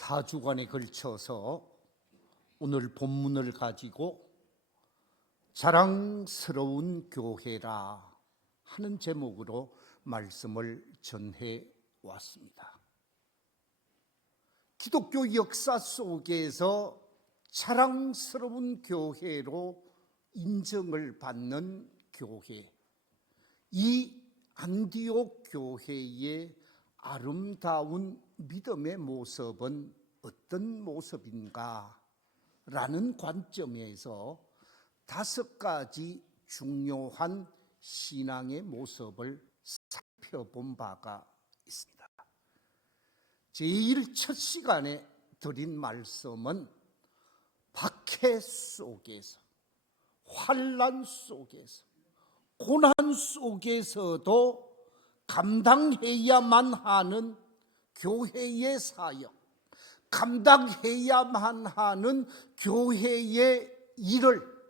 4주간에 걸쳐서 오늘 본문을 가지고 자랑스러운 교회라 하는 제목으로 말씀을 전해 왔습니다. 기독교 역사 속에서 자랑스러운 교회로 인정을 받는 교회, 이 안디옥 교회의 아름다운 믿음의 모습은 어떤 모습인가? 라는 관점에서 5가지 중요한 신앙의 모습을 살펴본 바가 있습니다. 제일 첫 시간에 드린 말씀은 박해 속에서, 환난 속에서, 고난 속에서도 감당해야만 하는 교회의 사역, 감당해야만 하는 교회의 일을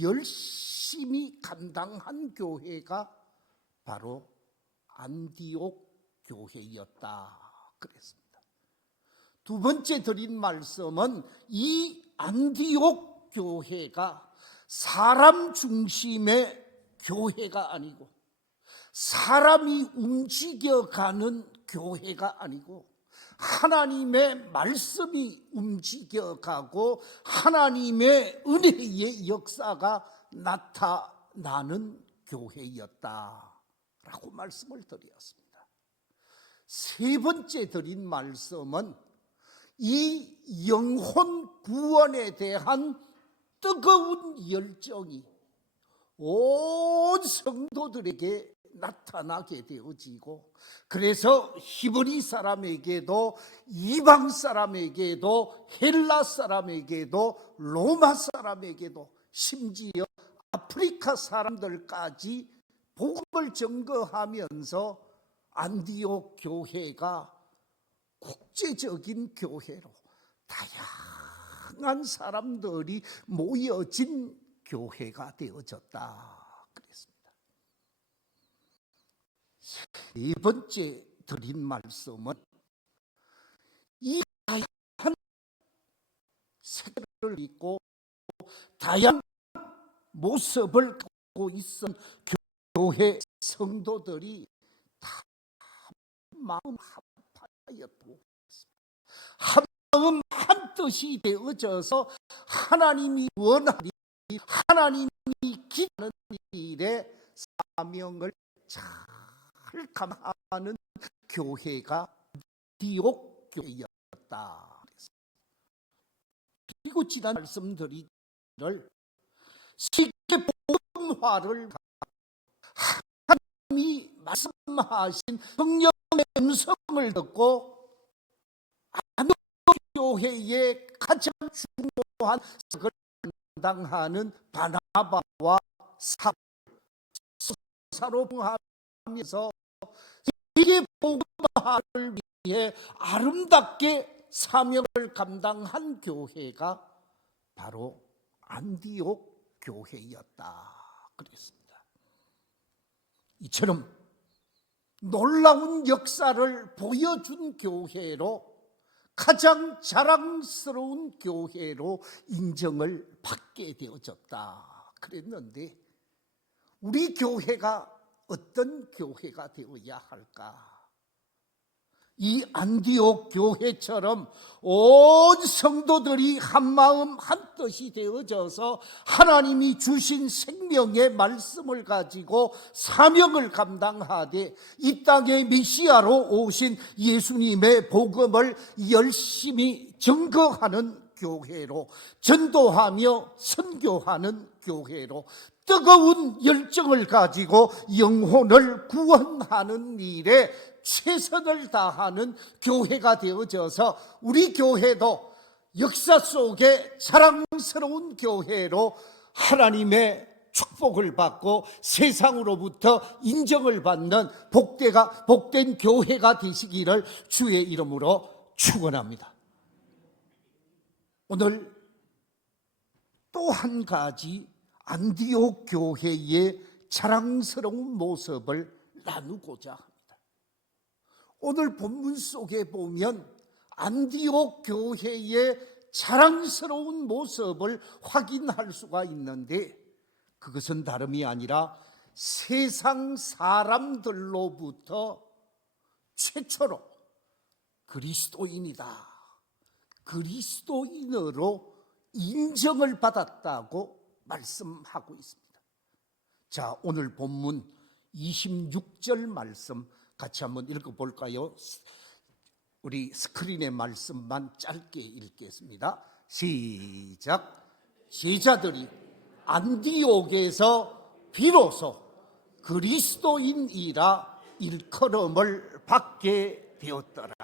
열심히 감당한 교회가 바로 안디옥 교회였다 그랬습니다. 두 번째 드린 말씀은 이 안디옥 교회가 사람 중심의 교회가 아니고, 사람이 움직여가는 교회가 아니고, 하나님의 말씀이 움직여가고 하나님의 은혜의 역사가 나타나는 교회였다라고 말씀을 드렸습니다. 세 번째 드린 말씀은 이 영혼 구원에 대한 뜨거운 열정이 온 성도들에게 나타나게 되어지고, 그래서 히브리 사람에게도 이방 사람에게도 헬라 사람에게도 로마 사람에게도 심지어 아프리카 사람들까지 복음을 전거하면서 안디옥 교회가 국제적인 교회로 다양한 사람들이 모여진 교회가 되어졌다 그랬습니다. 세 번째 드린 말씀은 이 다양한 세계를 믿고 다양한 모습을 갖고 있는 교회 성도들이 다 마음 합하였고 한 마음 한 뜻이 되어져서 하나님이 원하니, 하나님이 기도하는 일에 사명을 잘 감하는 교회가 안디옥 교회였다. 그리고 지난 말씀드리기를 세계 복음화를 하나님이 말씀하신 성령의 음성을 듣고 안디옥 교회의 가장 중요한 사역을 감당하는 바나바와 사로 하면서 세계 복음화를 위해 아름답게 사명을 감당한 교회가 바로 안디옥 교회였다 그랬습니다. 이처럼 놀라운 역사를 보여준 교회로 가장 자랑스러운 교회로 인정을 받게 되어졌다 그랬는데, 우리 교회가 어떤 교회가 되어야 할까? 이 안디옥 교회처럼 온 성도들이 한마음 한뜻이 되어져서 하나님이 주신 생명의 말씀을 가지고 사명을 감당하되 이 땅에 메시아로 오신 예수님의 복음을 열심히 증거하는 교회로, 전도하며 선교하는 교회로, 뜨거운 열정을 가지고 영혼을 구원하는 일에 최선을 다하는 교회가 되어져서 우리 교회도 역사 속에 자랑스러운 교회로 하나님의 축복을 받고 세상으로부터 인정을 받는 복된 교회가 되시기를 주의 이름으로 축원합니다. 오늘 또 한 가지 안디옥 교회의 자랑스러운 모습을 나누고자 합니다. 오늘 본문 속에 보면 안디옥 교회의 자랑스러운 모습을 확인할 수가 있는데, 그것은 다름이 아니라 세상 사람들로부터 최초로 그리스도인이다, 그리스도인으로 인정을 받았다고 말씀하고 있습니다. 자, 오늘 본문 26절 말씀 같이 한번 읽어볼까요? 우리 스크린의 말씀만 짧게 읽겠습니다. 시작. 제자들이 안디옥에서 비로소 그리스도인이라 일컬음을 받게 되었더라.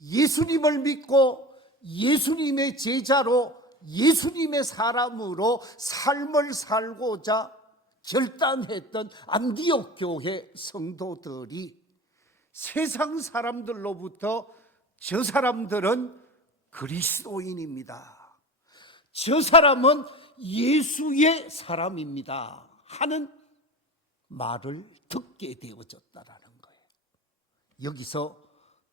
예수님을 믿고 예수님의 제자로, 예수님의 사람으로 삶을 살고자 결단했던 안디옥 교회 성도들이 세상 사람들로부터 저 사람들은 그리스도인입니다, 저 사람은 예수의 사람입니다 하는 말을 듣게 되어졌다라는 거예요. 여기서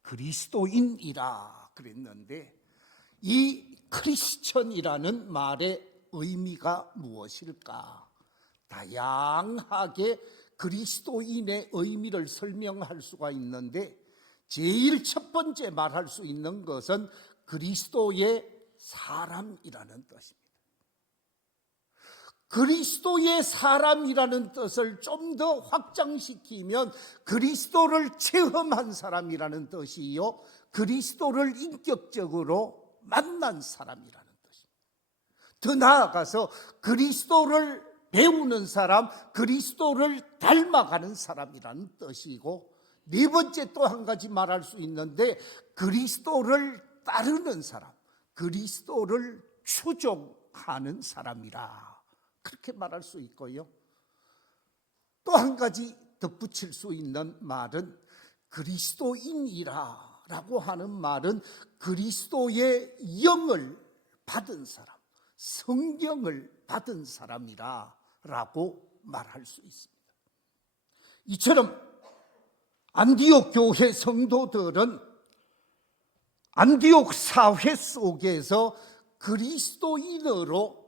그리스도인이라 그랬는데, 이 크리스천이라는 말의 의미가 무엇일까? 다양하게 그리스도인의 의미를 설명할 수가 있는데, 제일 첫 번째 말할 수 있는 것은 그리스도의 사람이라는 뜻입니다. 그리스도의 사람이라는 뜻을 좀 더 확장시키면 그리스도를 체험한 사람이라는 뜻이요, 그리스도를 인격적으로 만난 사람이라는 뜻입니다. 더 나아가서 그리스도를 배우는 사람, 그리스도를 닮아가는 사람이라는 뜻이고, 네 번째 또 한 가지 말할 수 있는데, 그리스도를 따르는 사람, 그리스도를 추종하는 사람이라, 그렇게 말할 수 있고요. 또 한 가지 덧붙일 수 있는 말은 그리스도인이라고 하는 말은 그리스도의 영을 받은 사람, 성경을 받은 사람이라고 말할 수 있습니다. 이처럼 안디옥 교회 성도들은 안디옥 사회 속에서 그리스도인으로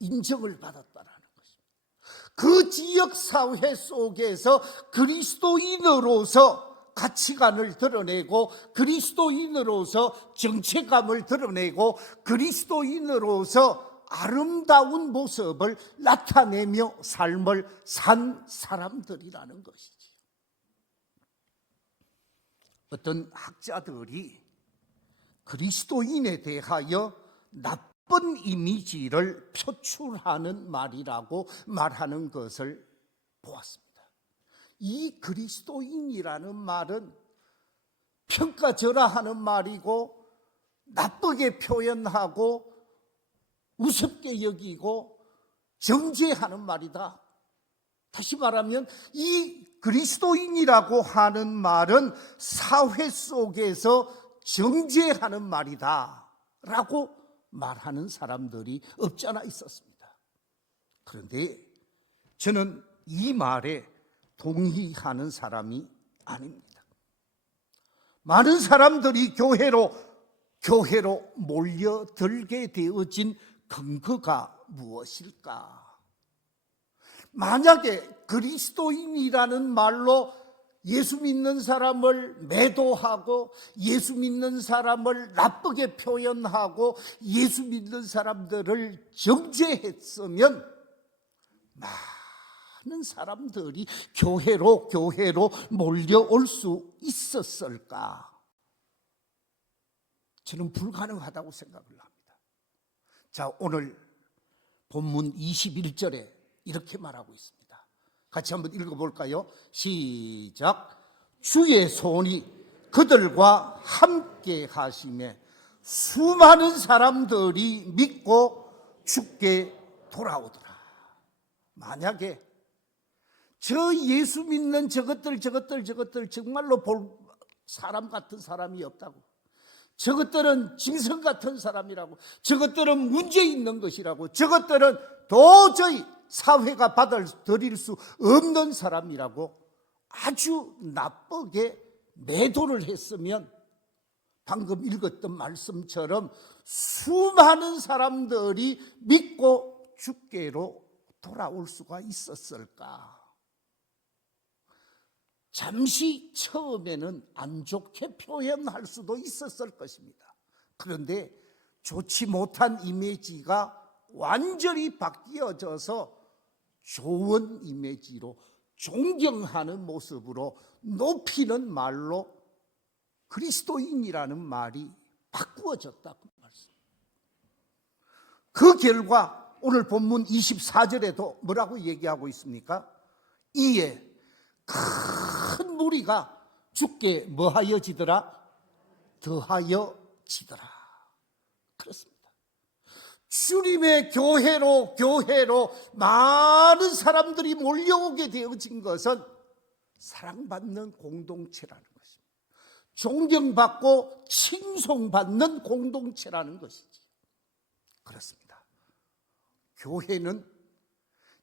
인정을 받았다라는 것입니다. 그 지역 사회 속에서 그리스도인으로서 가치관을 드러내고, 그리스도인으로서 정체감을 드러내고, 그리스도인으로서 아름다운 모습을 나타내며 삶을 산 사람들이라는 것이지. 어떤 학자들이 그리스도인에 대하여 나쁜 이미지를 표출하는 말이라고 말하는 것을 보았습니다. 이 그리스도인이라는 말은 평가절하하는 말이고, 나쁘게 표현하고 우습게 여기고 정죄하는 말이다. 다시 말하면 이 그리스도인이라고 하는 말은 사회 속에서 정죄하는 말이다 라고 말하는 사람들이 없지 않아 있었습니다. 그런데 저는 이 말에 동의하는 사람이 아닙니다. 많은 사람들이 교회로 몰려들게 되어진 근거가 무엇일까? 만약에 그리스도인이라는 말로 예수 믿는 사람을 매도하고, 예수 믿는 사람을 나쁘게 표현하고, 예수 믿는 사람들을 정죄했으면 많은 사람들이 교회로 몰려올 수 있었을까? 저는 불가능하다고 생각을 합니다. 자, 오늘 본문 21절에 이렇게 말하고 있습니다. 같이 한번 읽어볼까요? 시작. 주의 손이 그들과 함께 하시매 수많은 사람들이 믿고 주께 돌아오더라. 만약에 저 예수 믿는 저것들 정말로 볼 사람 같은 사람이 없다고, 저것들은 짐승 같은 사람이라고, 저것들은 문제 있는 것이라고, 저것들은 도저히 사회가 받아들일 수 없는 사람이라고 아주 나쁘게 매도를 했으면 방금 읽었던 말씀처럼 수많은 사람들이 믿고 주께로 돌아올 수가 있었을까? 잠시 처음에는 안 좋게 표현할 수도 있었을 것입니다. 그런데 좋지 못한 이미지가 완전히 바뀌어져서 좋은 이미지로, 존경하는 모습으로, 높이는 말로 그리스도인이라는 말이 바꾸어졌다고 말씀. 그 결과 오늘 본문 24절에도 뭐라고 얘기하고 있습니까? 이에 큰 무리가 주께 뭐하여지더라? 더하여지더라. 그렇습니다. 주님의 교회로 많은 사람들이 몰려오게 되어진 것은 사랑받는 공동체라는 것입니다. 존경받고 칭송받는 공동체라는 것이지. 그렇습니다. 교회는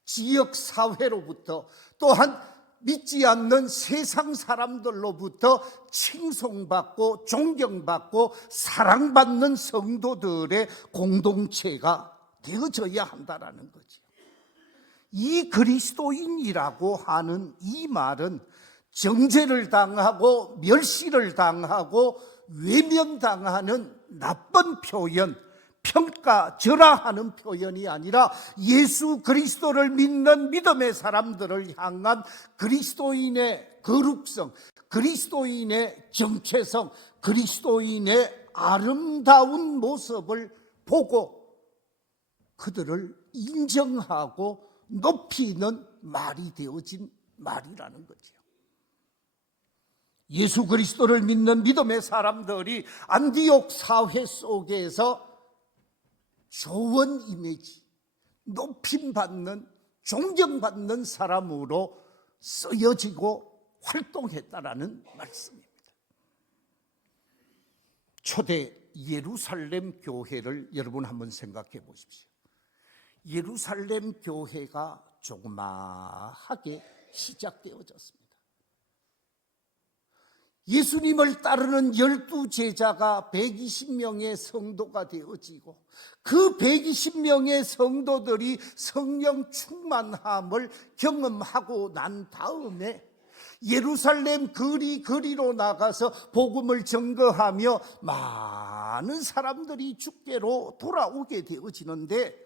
지역사회로부터, 또한 믿지 않는 세상 사람들로부터 칭송받고 존경받고 사랑받는 성도들의 공동체가 되어져야 한다는 거죠. 이 그리스도인이라고 하는 이 말은 정죄를 당하고 멸시를 당하고 외면당하는 나쁜 표현, 평가절하하는 표현이 아니라 예수 그리스도를 믿는 믿음의 사람들을 향한 그리스도인의 거룩성, 그리스도인의 정체성, 그리스도인의 아름다운 모습을 보고 그들을 인정하고 높이는 말이 되어진 말이라는 거죠. 예수 그리스도를 믿는 믿음의 사람들이 안디옥 사회 속에서 좋은 이미지, 높임받는, 존경받는 사람으로 쓰여지고 활동했다라는 말씀입니다. 초대 예루살렘 교회를 여러분 한번 생각해 보십시오. 예루살렘 교회가 조그마하게 시작되어졌습니다. 예수님을 따르는 12제자가 120명의 성도가 되어지고 그 120명의 성도들이 성령 충만함을 경험하고 난 다음에 예루살렘 거리로 나가서 복음을 증거하며 많은 사람들이 주께로 돌아오게 되어지는데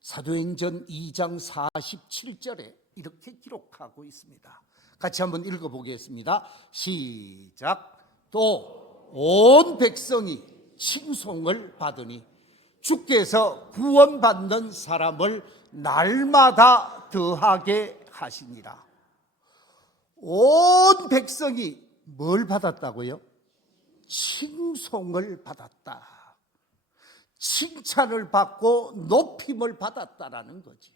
사도행전 2장 47절에 이렇게 기록하고 있습니다. 같이 한번 읽어보겠습니다. 시작. 또 온 백성이 칭송을 받으니 주께서 구원받는 사람을 날마다 더하게 하시니라. 온 백성이 뭘 받았다고요? 칭송을 받았다. 칭찬을 받고 높임을 받았다라는 거죠.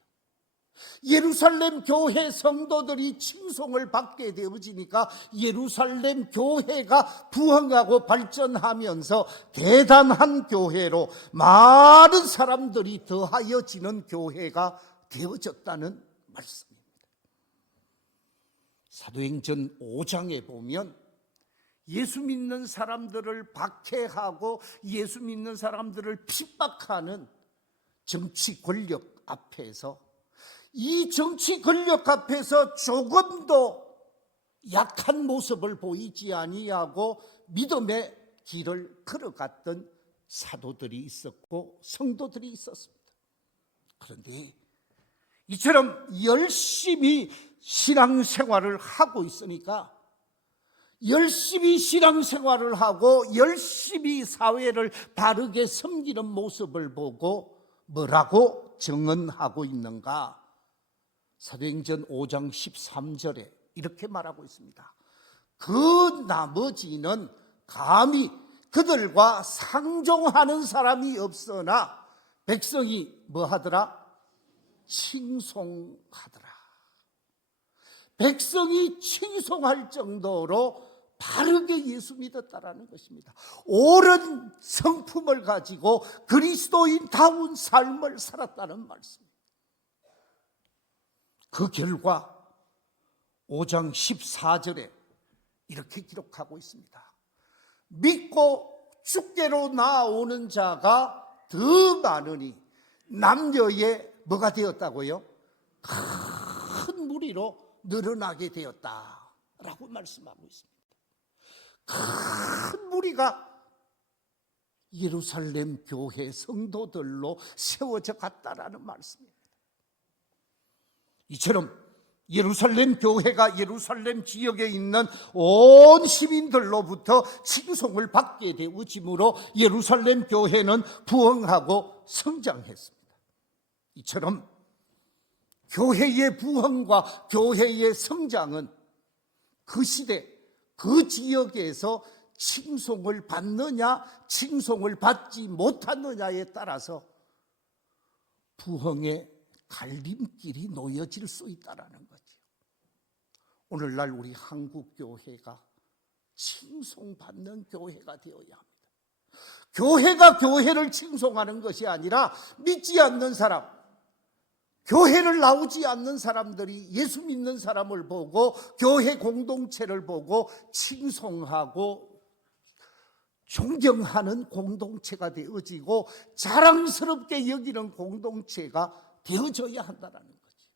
예루살렘 교회 성도들이 칭송을 받게 되어지니까 예루살렘 교회가 부흥하고 발전하면서 대단한 교회로 많은 사람들이 더하여지는 교회가 되어졌다는 말씀입니다. 사도행전 5장에 보면 예수 믿는 사람들을 박해하고 예수 믿는 사람들을 핍박하는 정치 권력 앞에서, 이 정치 권력 앞에서 조금도 약한 모습을 보이지 아니하고 믿음의 길을 걸어갔던 사도들이 있었고 성도들이 있었습니다. 그런데 이처럼 열심히 신앙생활을 하고 있으니까, 열심히 신앙생활을 하고 열심히 사회를 바르게 섬기는 모습을 보고 뭐라고 증언하고 있는가? 사도행전 5장 13절에 이렇게 말하고 있습니다. 그 나머지는 감히 그들과 상종하는 사람이 없으나 백성이 뭐 하더라? 칭송하더라. 백성이 칭송할 정도로 바르게 예수 믿었다라는 것입니다. 옳은 성품을 가지고 그리스도인다운 삶을 살았다는 말씀입니다. 그 결과 5장 14절에 이렇게 기록하고 있습니다. 믿고 주께로 나아오는 자가 더 많으니 남녀의 뭐가 되었다고요? 큰 무리로 늘어나게 되었다라고 말씀하고 있습니다. 큰 무리가 예루살렘 교회 성도들로 세워져 갔다라는 말씀입니다. 이처럼 예루살렘 교회가 예루살렘 지역에 있는 온 시민들로부터 칭송을 받게 되어지므로 예루살렘 교회는 부흥하고 성장했습니다. 이처럼 교회의 부흥과 교회의 성장은 그 시대, 그 지역에서 칭송을 받느냐, 칭송을 받지 못하느냐에 따라서 부흥의 갈림길이 놓여질 수 있다는 거죠. 오늘날 우리 한국교회가 칭송받는 교회가 되어야 합니다. 교회가 교회를 칭송하는 것이 아니라 믿지 않는 사람, 교회를 나오지 않는 사람들이 예수 믿는 사람을 보고 교회 공동체를 보고 칭송하고 존경하는 공동체가 되어지고 자랑스럽게 여기는 공동체가 되어져야 한다는 거지.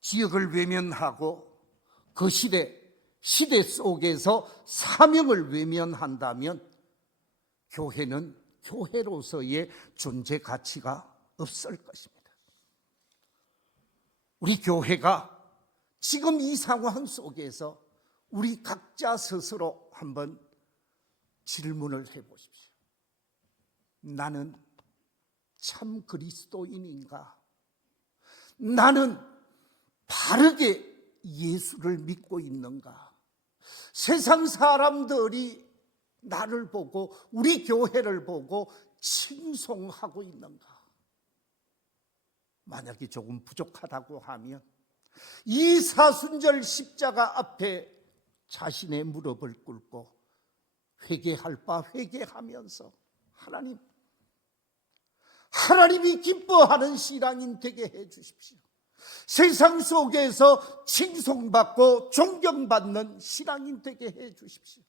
지역을 외면하고 그 시대 속에서 사명을 외면한다면 교회는 교회로서의 존재 가치가 없을 것입니다. 우리 교회가 지금 이 상황 속에서 우리 각자 스스로 한번 질문을 해보십시오. 나는 참 그리스도인인가? 나는 바르게 예수를 믿고 있는가? 세상 사람들이 나를 보고 우리 교회를 보고 칭송하고 있는가? 만약에 조금 부족하다고 하면 이 사순절 십자가 앞에 자신의 무릎을 꿇고 회개할 바 회개하면서 하나님이 기뻐하는 신앙인 되게 해 주십시오. 세상 속에서 칭송받고 존경받는 신앙인 되게 해 주십시오.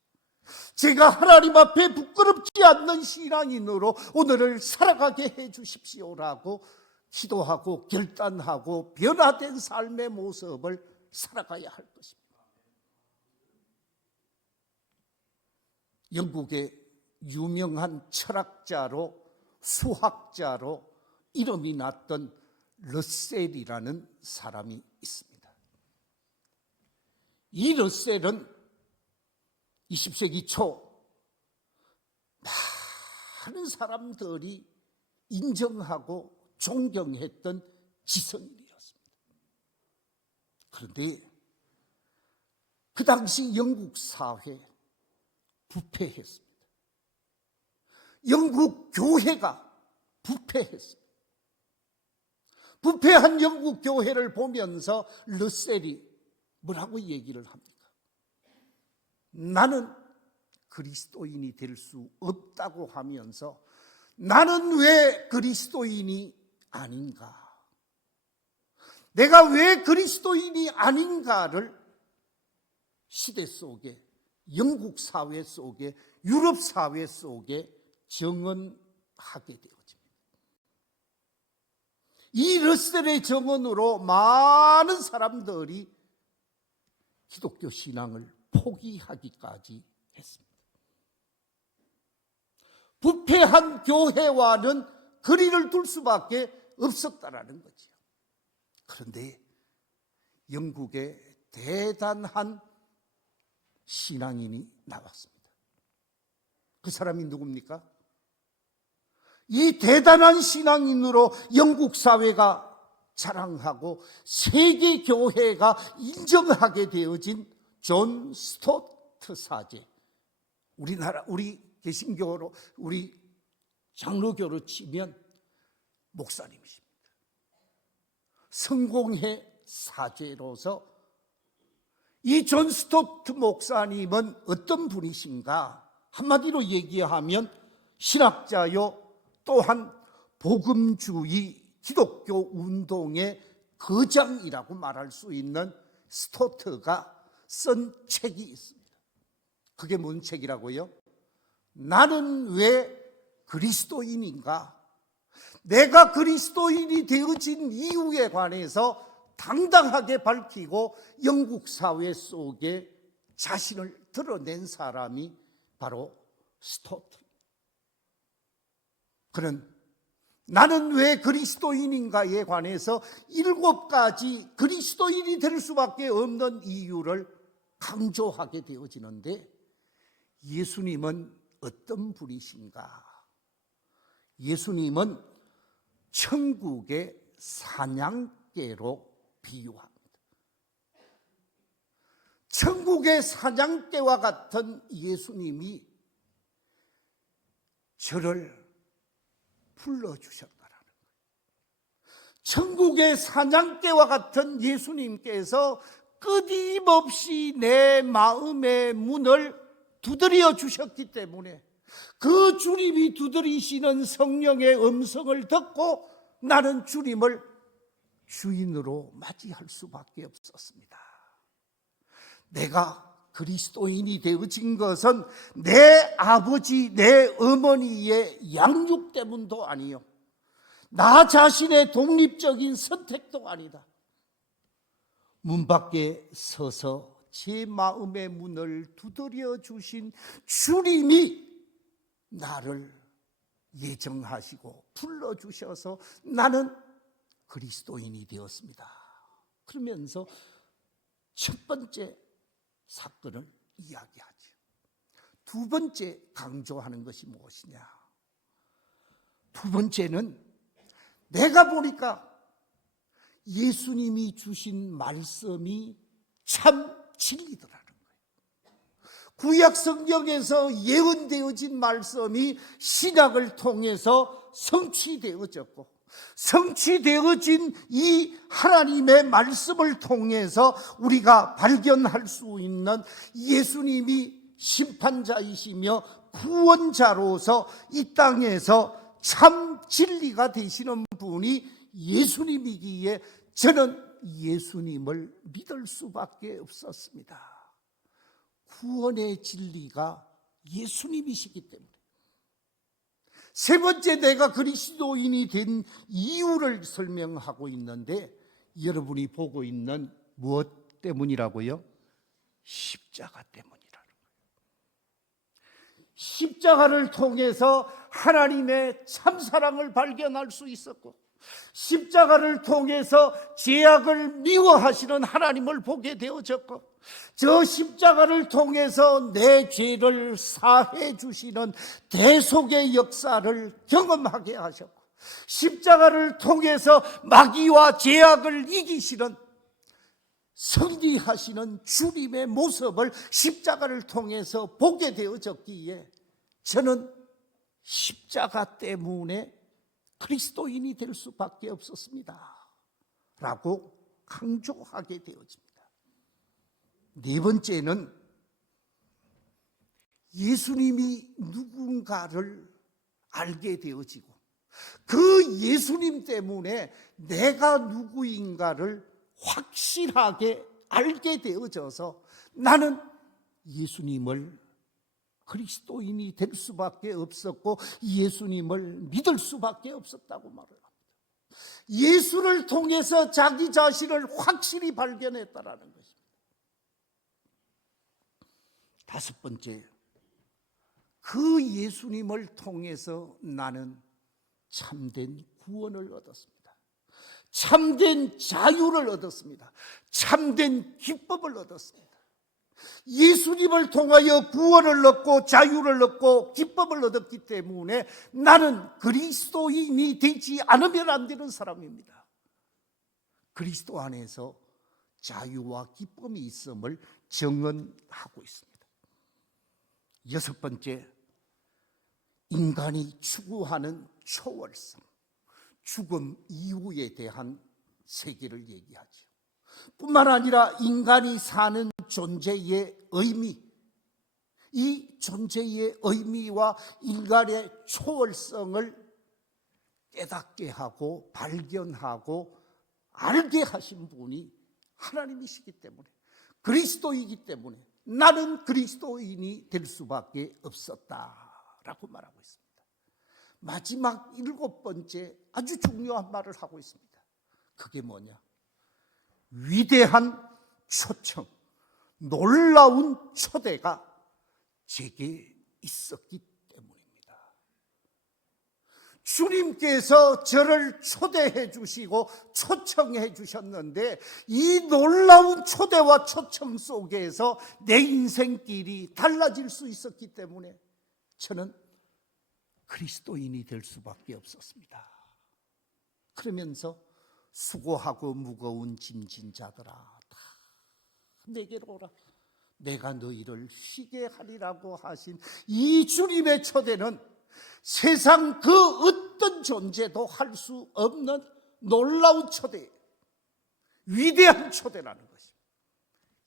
제가 하나님 앞에 부끄럽지 않는 신앙인으로 오늘을 살아가게 해 주십시오라고 기도하고 결단하고 변화된 삶의 모습을 살아가야 할 것입니다. 영국의 유명한 철학자로 수학자로 이름이 났던 러셀이라는 사람이 있습니다. 이 러셀은 20세기 초 많은 사람들이 인정하고 존경했던 지성인이었습니다. 그런데 그 당시 영국 사회 부패했습니다. 영국 교회가 부패했습니다. 부패한 영국 교회를 보면서 러셀이 뭐라고 얘기를 합니까? 나는 그리스도인이 될 수 없다고 하면서 나는 왜 그리스도인이 아닌가? 내가 왜 그리스도인이 아닌가를 시대 속에, 영국 사회 속에, 유럽 사회 속에 정언하게 되어집니다. 이 러셀의 정언으로 많은 사람들이 기독교 신앙을 포기하기까지 했습니다. 부패한 교회와는 거리를 둘 수밖에 없었다라는 거죠. 그런데 영국의 대단한 신앙인이 나왔습니다. 그 사람이 누굽니까? 이 대단한 신앙인으로 영국 사회가 자랑하고 세계 교회가 인정하게 되어진 존 스토트 사제. 우리 개신교로, 우리 장로교로 치면 목사님이십니다. 성공회 사제로서 이 존 스토트 목사님은 어떤 분이신가? 한마디로 얘기하면 신학자요, 또한 복음주의 기독교 운동의 거장이라고 말할 수 있는 스토트가 쓴 책이 있습니다. 그게 뭔 책이라고요? 나는 왜 그리스도인인가? 내가 그리스도인이 되어진 이유에 관해서 당당하게 밝히고 영국 사회 속에 자신을 드러낸 사람이 바로 스토트. 그는 나는 왜 그리스도인인가에 관해서 7가지 그리스도인이 될 수밖에 없는 이유를 강조하게 되어지는데, 예수님은 어떤 분이신가? 예수님은 천국의 사냥개로 비유합니다. 천국의 사냥개와 같은 예수님이 저를 불러주셨다라는 거예요. 천국의 사냥개와 같은 예수님께서 끊임없이 내 마음의 문을 두드려 주셨기 때문에 그 주님이 두드리시는 성령의 음성을 듣고 나는 주님을 주인으로 맞이할 수밖에 없었습니다. 내가 그리스도인이 되어진 것은 내 아버지, 내 어머니의 양육 때문도 아니요, 나 자신의 독립적인 선택도 아니다. 문 밖에 서서 제 마음의 문을 두드려 주신 주님이 나를 예정하시고 불러주셔서 나는 그리스도인이 되었습니다. 그러면서 첫 번째 사건을 이야기하죠. 두 번째 강조하는 것이 무엇이냐? 두 번째는 내가 보니까 예수님이 주신 말씀이 참 진리더라는 거예요. 구약 성경에서 예언되어진 말씀이 신약을 통해서 성취되어졌고, 성취되어진 이 하나님의 말씀을 통해서 우리가 발견할 수 있는 예수님이 심판자이시며 구원자로서 이 땅에서 참 진리가 되시는 분이 예수님이기에 저는 예수님을 믿을 수밖에 없었습니다. 구원의 진리가 예수님이시기 때문에. 세 번째, 내가 그리스도인이 된 이유를 설명하고 있는데, 여러분이 보고 있는 무엇 때문이라고요? 십자가 때문이라는 거예요. 십자가를 통해서 하나님의 참사랑을 발견할 수 있었고, 십자가를 통해서 죄악을 미워하시는 하나님을 보게 되어졌고, 저 십자가를 통해서 내 죄를 사해 주시는 대속의 역사를 경험하게 하셨고, 십자가를 통해서 마귀와 죄악을 이기시는 승리하시는 주님의 모습을 십자가를 통해서 보게 되어졌기에 저는 십자가 때문에 그리스도인이 될 수밖에 없었습니다 라고 강조하게 되어집니다. 네 번째는 예수님이 누군가를 알게 되어지고, 그 예수님 때문에 내가 누구인가를 확실하게 알게 되어져서 나는 예수님을 그리스도인이 될 수밖에 없었고 예수님을 믿을 수밖에 없었다고 말을 합니다. 예수를 통해서 자기 자신을 확실히 발견했다라는 것입니다. 다섯 번째, 그 예수님을 통해서 나는 참된 구원을 얻었습니다. 참된 자유를 얻었습니다. 참된 기쁨을 얻었습니다. 예수님을 통하여 구원을 얻고 자유를 얻고 기쁨을 얻었기 때문에 나는 그리스도인이 되지 않으면 안 되는 사람입니다. 그리스도 안에서 자유와 기쁨이 있음을 증언하고 있습니다. 여섯 번째, 인간이 추구하는 초월성, 죽음 이후에 대한 세계를 얘기하죠. 뿐만 아니라 인간이 사는 존재의 의미, 이 존재의 의미와 인간의 초월성을 깨닫게 하고 발견하고 알게 하신 분이 하나님이시기 때문에, 그리스도이기 때문에 나는 그리스도인이 될 수밖에 없었다라고 말하고 있습니다. 마지막 7번째 아주 중요한 말을 하고 있습니다. 그게 뭐냐? 위대한 초청, 놀라운 초대가 제게 있었기 때문입니다. 주님께서 저를 초대해 주시고 초청해 주셨는데, 이 놀라운 초대와 초청 속에서 내 인생길이 달라질 수 있었기 때문에 저는 그리스도인이 될 수밖에 없었습니다. 그러면서 수고하고 무거운 짐진 자들아, 다 내게로 오라, 내가 너희를 쉬게 하리라고 하신 이 주님의 초대는 세상 그 어떤 존재도 할 수 없는 놀라운 초대, 위대한 초대라는 것입니다.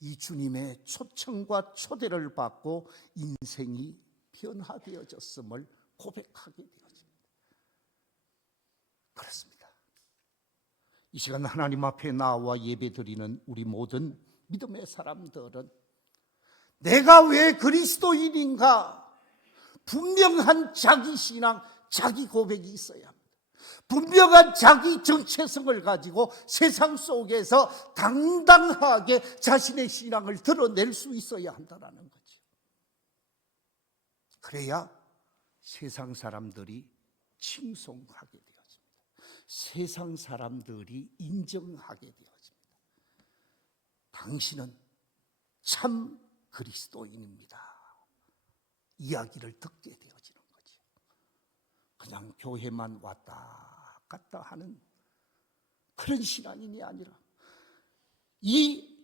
이 주님의 초청과 초대를 받고 인생이 변화되어졌음을 고백하게 되어집니다. 그렇습니다. 이 시간 하나님 앞에 나와 예배드리는 우리 모든 믿음의 사람들은 내가 왜 그리스도인인가? 분명한 자기 신앙, 자기 고백이 있어야 합니다. 분명한 자기 정체성을 가지고 세상 속에서 당당하게 자신의 신앙을 드러낼 수 있어야 한다는 거죠. 그래야 세상 사람들이 칭송하게 되어집니다. 세상 사람들이 인정하게 되어집니다. 당신은 참 그리스도인입니다. 이야기를 듣게 되어지는 거죠. 그냥 교회만 왔다 갔다 하는 그런 신앙인이 아니라, 이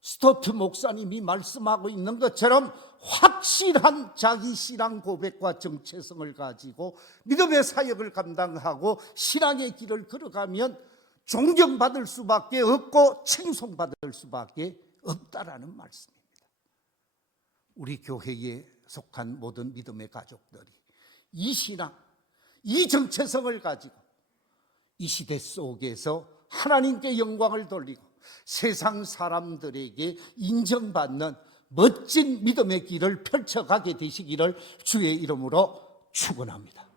스토트 목사님이 말씀하고 있는 것처럼 확실한 자기 신앙 고백과 정체성을 가지고 믿음의 사역을 감당하고 신앙의 길을 걸어가면 존경받을 수밖에 없고 칭송받을 수밖에 없다라는 말씀입니다. 우리 교회에 속한 모든 믿음의 가족들이 이 신앙, 이 정체성을 가지고 이 시대 속에서 하나님께 영광을 돌리고 세상 사람들에게 인정받는 멋진 믿음의 길을 펼쳐가게 되시기를 주의 이름으로 축원합니다.